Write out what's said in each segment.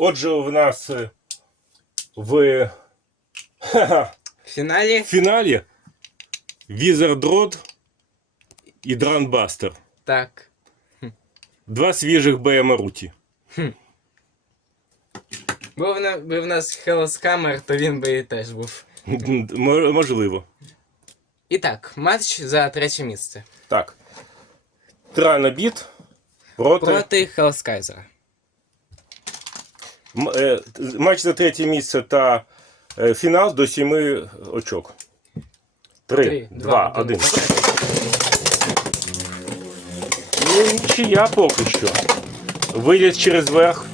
Отже, в нас е, в ха-ха, В фіналі фіналі Wizard Rod і Dranbuster. так. Два свіжих Беямаруті. Був на би в нас Хелоскамер, то він би і теж був. Мо- Можливо. І так, матч за третє місце. Так. Транобіт проти. Проти Хелоскайзера. Е, Матч за третє місце та е, фінал до сіми очок. Три, два, один. Ну, нічия поки що. Виліз через верх.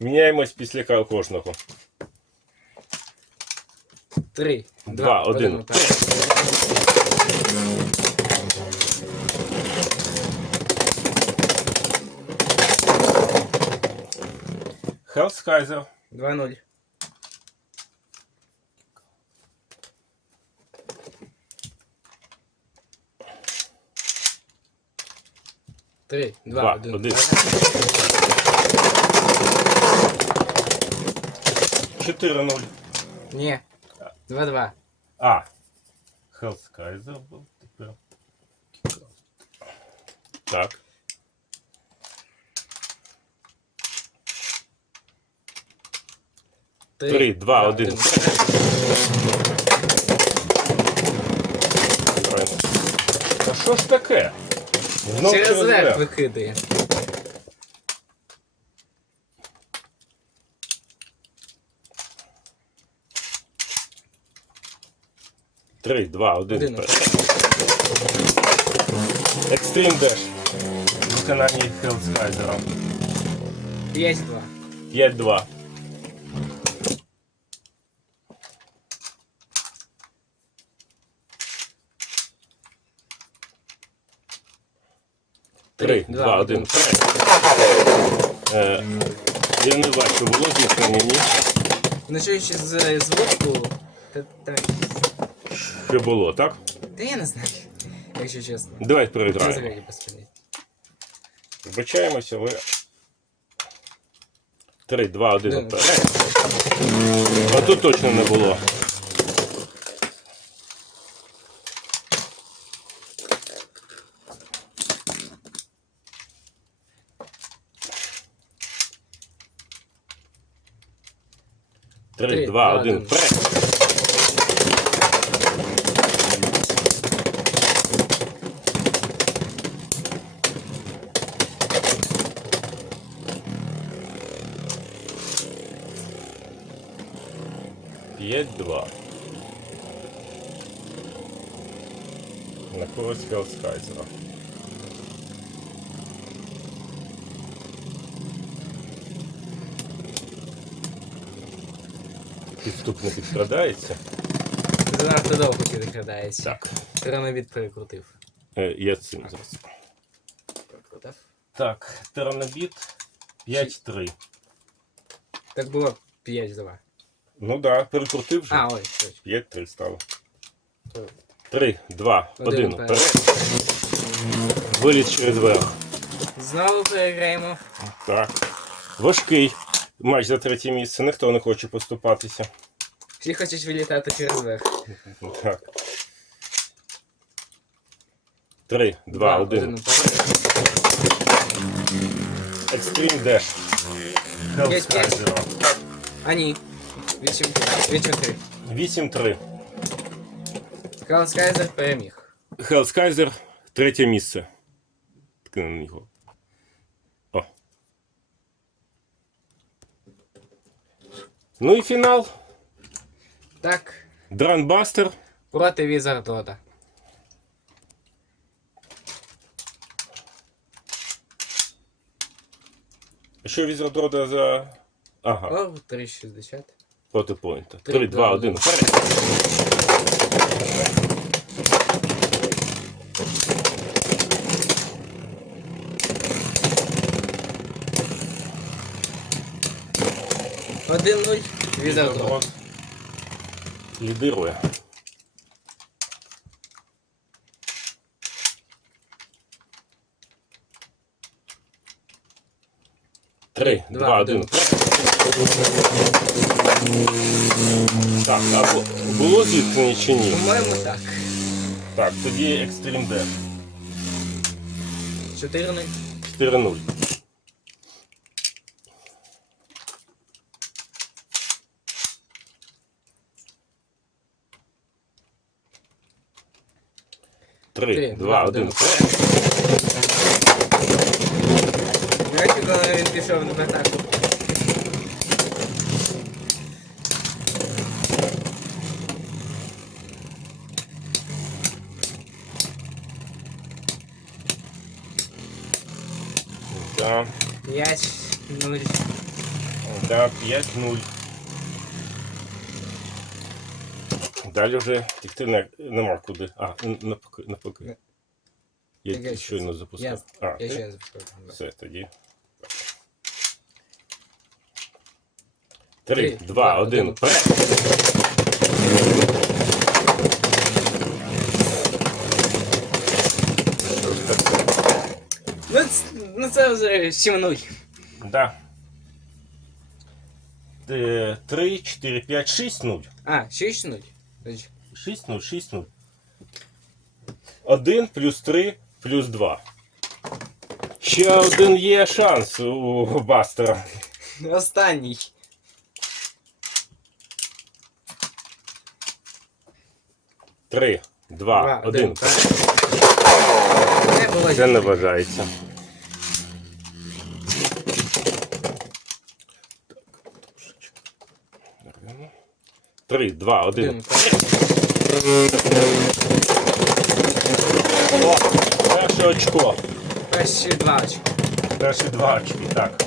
Міняємось після кожного. Три, Два, один. Удар. Хелскайзер. 2-0. Три, два, Два, один. один. 4-0. Ні. 2-2. А. Хелскайзер був тепер. Так. Три, два, один. Та що ж таке? Знов Через верх викидає. Три, два, один. Один. Екстрім Деш. Виконання Хелскайзера. 5-2. 5-2. Три, два, один. Е, Я не бачу, було зіткнення, ні? Ну що ще з звуку? Та, та, Ще було, так? та я не знаю, якщо чесно. Давай Не переграємо. взагалі поняття. Вибачаємося, але. Три, два, один. Один. вперед. А тут точно не було. Три, два, один. Вперед. П'ять два. На когось Хелскайзера. Підступно підкрадається. Занадто довго підглядається. Так. Тиранобіт перекрутив. Е, я цим зараз. Перекрутив. Так, Теранобіт 5-3. Так було 5-2. Ну так, да, перекрутив вже. А, ой, точно. 5-3 стало. 3, 2, 1. вперед. Вперед. Виліз через верх. Знову переграємо. Так. Важкий матч за третє місце. Ніхто не хоче поступатися. Всі хочуть вилітати через верх. Так. 3, 2, 1. вперед. Extreme Dash. Hellskaiser. А ні. 8-3. 8-3. Хелскайзер переміг. Hellskaiser третє місце. Ткни на нього. О. Ну і фінал. Так, Дранбастер. проти Візардода. Що Візардрода за. Ага, О, 3,60. проти поінта. 3, 2, два, 1. Вперед. 1-0. Візердро. Лідирує. Три, Два, два, один. Так, було звідси чи ні? По-моєму, так. Так, тоді екстрім Д. 4-0. 4-0. Три, два, один. Бачите, коли він пішов на атаку. Да, 5, 0. да, 5-0. Далі вже тікти не, нема куди. А, н- навпаки. навпаки. Я я щойно запускав. Я, а, я ще запускав. Все, тоді. Три, два, один. Ну, ц- ну це вже 7-0. Да. Е, Три, чотири, п'ять, шість, нуль. А, 6-0. Значить, 6, 0, 6, 0. 1 плюс 3 плюс 2. Ще один є шанс у Бастера. Останній. Три, два, один. Це не вважається. Три, два, один. О, перше очко. Перші два очки. Перші два очки, так.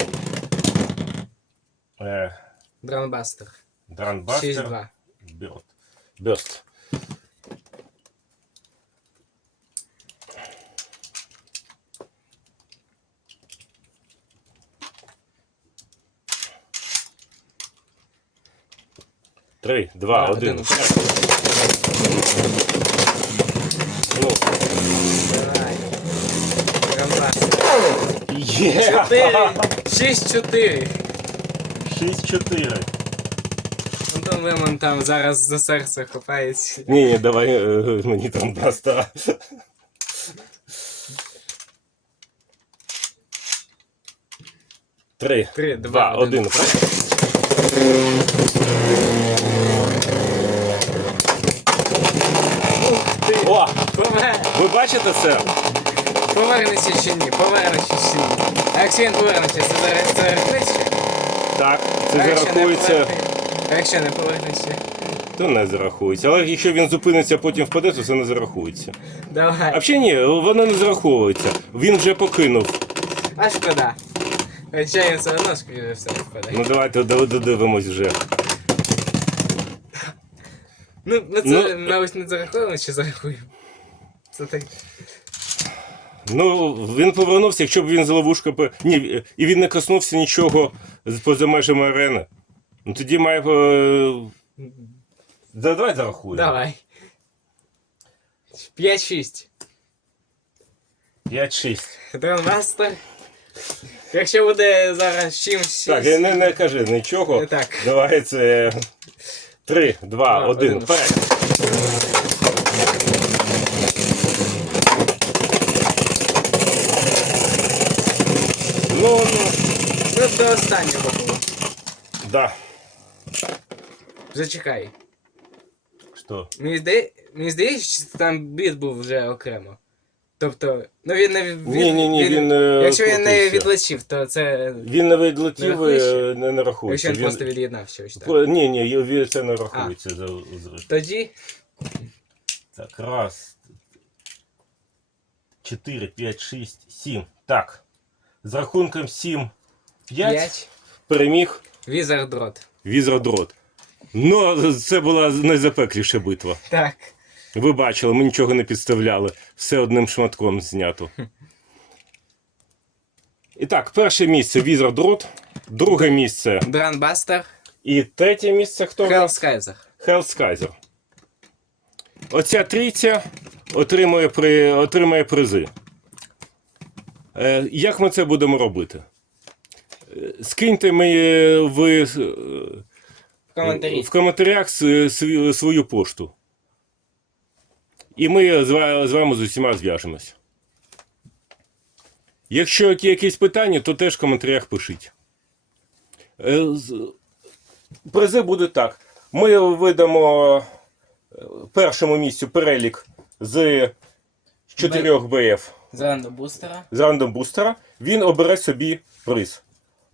Е, Дранбастер. Дранбастер. 6-2. Бёрст. Бёрст. Три, два, один. Ну. Є! 4. 6-4. Шість, чотири. Антон Лемон там зараз за серце хапається. Ні, ні, давай е, мені там баста. Три, Три, два, два, один. один. О! Повер... Ви бачите це? Повернеться чи ні? Повернеться чи ні? А якщо він повернеться, це зараз це рахується? Так, це А якщо не зарахується, поверне- А якщо не повернеться? то не зарахується. Але якщо він зупиниться, потім впаде, то це не зарахується. А Давай. взагалі ні, воно не зараховується. Він вже покинув. А шкода. Хоча він все одно скоріше все впадає. Ну давайте додивимось вже. Ну, ну це, ну, мабуть, не зарахуємо чи зарахуємо? Це так. Ну, він повернувся, якщо б він з ловушка. Ні, і він не коснувся нічого поза межами арени. Ну тоді має. е, Да, давай зарахуємо. Давай. 5-6. 5-6. Дронмастер. Якщо буде зараз чимось. Так, не, не кажи нічого. Так. Давай це. 3, 2, Два, 1. Вперед. Ну, ну, До останнього було. да. Зачекай. Що? Мені здає... Мені здається, що там біт був вже окремо. Тобто, ну він не від... Ні-ні-ні, він, е, Якщо він не крутився. відлетів, то це. Він не відлетів, Не е, не, не рахується. Якщо він Він... просто від'єднався ось так. Ні, ні, він- це не рахується за. Тоді Так, раз. 4, 5, 6, 7. Так. З рахунком 7, 5 5. переміг Візер дрот. Візердрот. Ну, це була найзапекліша битва. Так. Ви бачили, ми нічого не підставляли. Все одним шматком знято. І так, перше місце Візердрот, друге місце Дранбастер. і третє місце хто? Хелскайзер. Хелскайзер. Оця трійця отримує, при, отримає призи. Е, як ми це будемо робити? Скиньте мені ви е, В коментарі. в коментарях свою, свою пошту. І ми з вами з усіма зв'яжемось. Якщо які- якісь питання, то теж в коментарях пишіть. Е, Призи будуть так. Ми видамо е, першому місцю перелік з 4 БФ З рандом бустера. з рандом бустера. Він обере собі приз.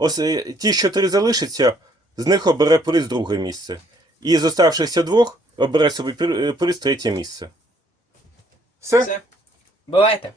Ось е, ті, що три залишаться, з них обере приз друге місце. І з оставшихся двох обере собі при- е, приз третє місце. Все? Все. Бувайте.